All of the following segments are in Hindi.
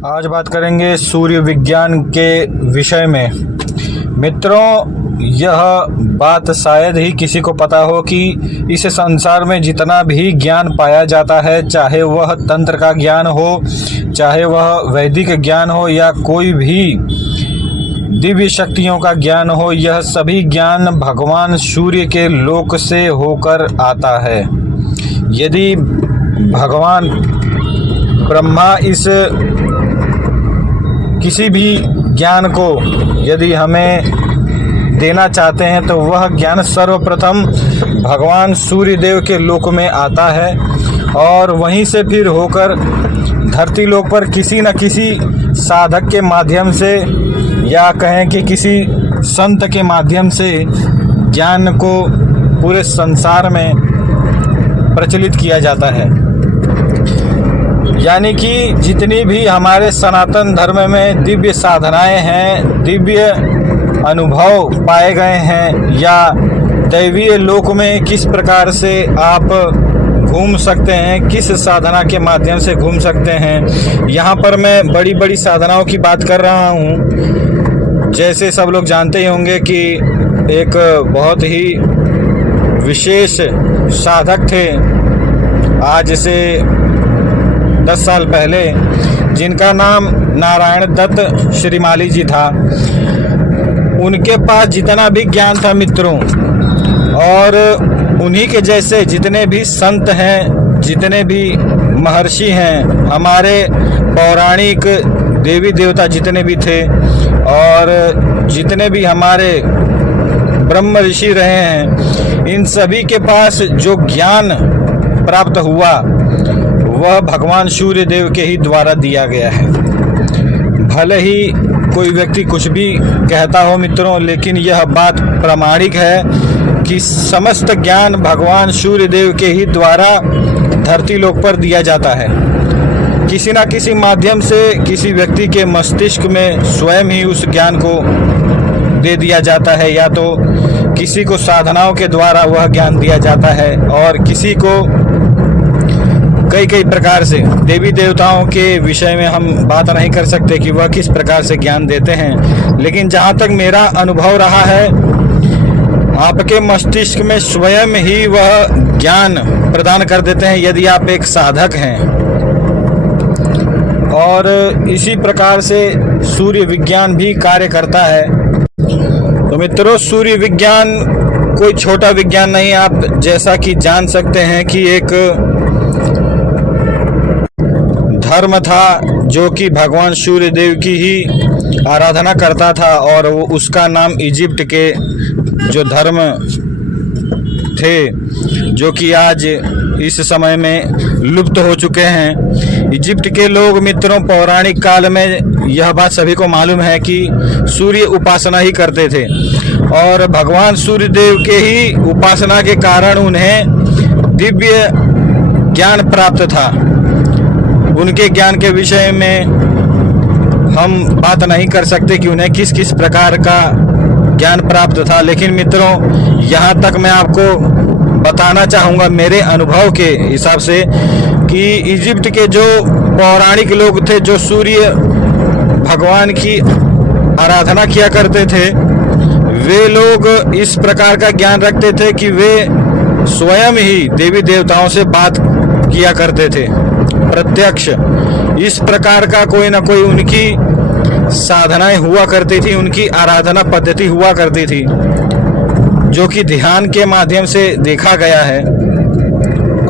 आज बात करेंगे सूर्य विज्ञान के विषय में। मित्रों, यह बात शायद ही किसी को पता हो कि इस संसार में जितना भी ज्ञान पाया जाता है, चाहे वह तंत्र का ज्ञान हो, चाहे वह वैदिक ज्ञान हो या कोई भी दिव्य शक्तियों का ज्ञान हो, यह सभी ज्ञान भगवान सूर्य के लोक से होकर आता है। यदि भगवान ब्रह्मा इस किसी भी ज्ञान को यदि हमें देना चाहते हैं तो वह ज्ञान सर्वप्रथम भगवान सूर्य देव के लोक में आता है और वहीं से फिर होकर धरती लोक पर किसी न किसी साधक के माध्यम से या कहें कि किसी संत के माध्यम से ज्ञान को पूरे संसार में प्रचलित किया जाता है। यानी कि जितनी भी हमारे सनातन धर्म में दिव्य साधनाएं हैं, दिव्य अनुभव पाए गए हैं या दैवीय लोक में किस प्रकार से आप घूम सकते हैं, किस साधना के माध्यम से घूम सकते हैं। यहाँ पर मैं बड़ी बड़ी साधनाओं की बात कर रहा हूँ। जैसे सब लोग जानते ही होंगे कि एक बहुत ही विशेष साधक थे आज से 10 साल पहले, जिनका नाम नारायण दत्त श्रीमाली जी था। उनके पास जितना भी ज्ञान था मित्रों, और उन्हीं के जैसे जितने भी संत हैं, जितने भी महर्षि हैं, हमारे पौराणिक देवी देवता जितने भी थे और जितने भी हमारे ब्रह्म ऋषि रहे हैं, इन सभी के पास जो ज्ञान प्राप्त हुआ वह भगवान सूर्य देव के ही द्वारा दिया गया है। भले ही कोई व्यक्ति कुछ भी कहता हो मित्रों, लेकिन यह बात प्रामाणिक है कि समस्त ज्ञान भगवान सूर्य देव के ही द्वारा धरती लोक पर दिया जाता है। किसी न किसी माध्यम से किसी व्यक्ति के मस्तिष्क में स्वयं ही उस ज्ञान को दे दिया जाता है, या तो किसी को साधनाओं के द्वारा वह ज्ञान दिया जाता है और किसी को कई प्रकार से। देवी देवताओं के विषय में हम बात नहीं कर सकते कि वह किस प्रकार से ज्ञान देते हैं, लेकिन जहाँ तक मेरा अनुभव रहा है, आपके मस्तिष्क में स्वयं ही वह ज्ञान प्रदान कर देते हैं यदि आप एक साधक हैं। और इसी प्रकार से सूर्य विज्ञान भी कार्य करता है। तो मित्रों, सूर्य विज्ञान कोई छोटा विज्ञान नहीं। आप जैसा कि जान सकते हैं कि एक धर्म था जो कि भगवान सूर्य देव की ही आराधना करता था, और वो उसका नाम इजिप्ट के जो धर्म थे, जो कि आज इस समय में लुप्त हो चुके हैं। इजिप्ट के लोग मित्रों पौराणिक काल में यह बात सभी को मालूम है कि सूर्य उपासना ही करते थे, और भगवान सूर्य देव के ही उपासना के कारण उन्हें दिव्य ज्ञान प्राप्त था। उनके ज्ञान के विषय में हम बात नहीं कर सकते कि उन्हें किस किस प्रकार का ज्ञान प्राप्त था, लेकिन मित्रों यहाँ तक मैं आपको बताना चाहूँगा मेरे अनुभव के हिसाब से कि इजिप्ट के जो पौराणिक लोग थे, जो सूर्य भगवान की आराधना किया करते थे, वे लोग इस प्रकार का ज्ञान रखते थे कि वे स्वयं ही देवी देवताओं से बात किया करते थे प्रत्यक्ष। इस प्रकार का कोई ना कोई उनकी साधनाएं हुआ करती थी, उनकी आराधना पद्धति हुआ करती थी, जो कि ध्यान के माध्यम से देखा गया है।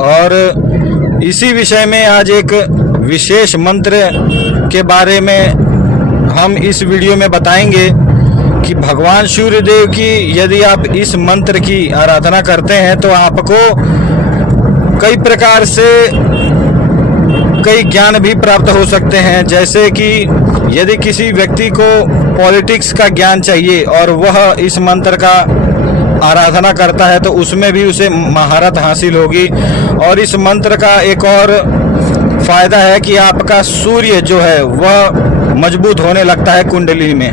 और इसी विषय में आज एक विशेष मंत्र के बारे में हम इस वीडियो में बताएंगे कि भगवान सूर्य देव की यदि आप इस मंत्र की आराधना करते हैं तो आपको कई प्रकार से कई ज्ञान भी प्राप्त हो सकते हैं। जैसे कि यदि किसी व्यक्ति को पॉलिटिक्स का ज्ञान चाहिए और वह इस मंत्र का आराधना करता है तो उसमें भी उसे महारत हासिल होगी। और इस मंत्र का एक और फायदा है कि आपका सूर्य जो है वह मजबूत होने लगता है कुंडली में।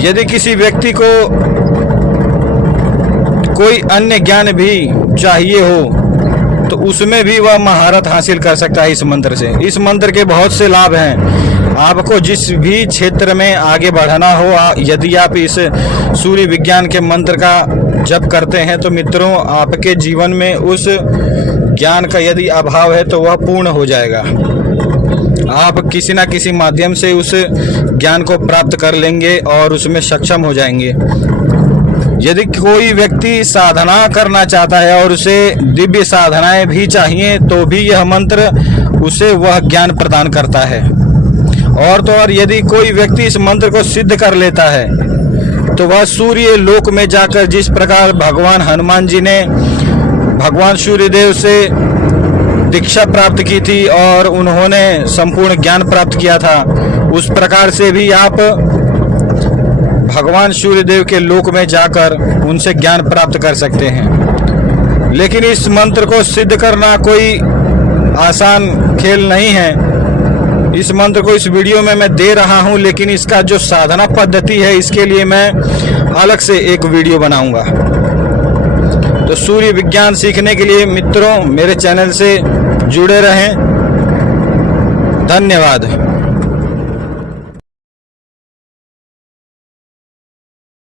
यदि किसी व्यक्ति को कोई अन्य ज्ञान भी चाहिए हो तो उसमें भी वह महारत हासिल कर सकता है इस मंत्र से। इस मंत्र के बहुत से लाभ हैं। आपको जिस भी क्षेत्र में आगे बढ़ना हो, यदि आप इस सूर्य विज्ञान के मंत्र का जप करते हैं तो मित्रों, आपके जीवन में उस ज्ञान का यदि अभाव है तो वह पूर्ण हो जाएगा। आप किसी ना किसी माध्यम से उस ज्ञान को प्राप्त कर लेंगे और उसमें सक्षम हो जाएंगे। यदि कोई व्यक्ति साधना करना चाहता है और उसे दिव्य साधनाएं भी चाहिए तो भी यह मंत्र उसे वह ज्ञान प्रदान करता है। और तो और यदि कोई व्यक्ति इस मंत्र को सिद्ध कर लेता है तो वह सूर्य लोक में जाकर, जिस प्रकार भगवान हनुमान जी ने भगवान सूर्यदेव से दीक्षा प्राप्त की थी और उन्होंने संपूर्ण ज्ञान प्राप्त किया था, उस प्रकार से भी आप भगवान सूर्यदेव के लोक में जाकर उनसे ज्ञान प्राप्त कर सकते हैं। लेकिन इस मंत्र को सिद्ध करना कोई आसान खेल नहीं है। इस मंत्र को इस वीडियो में मैं दे रहा हूं, लेकिन इसका जो साधना पद्धति है इसके लिए मैं अलग से एक वीडियो बनाऊंगा। तो सूर्य विज्ञान सीखने के लिए मित्रों मेरे चैनल से जुड़े रहें। धन्यवाद।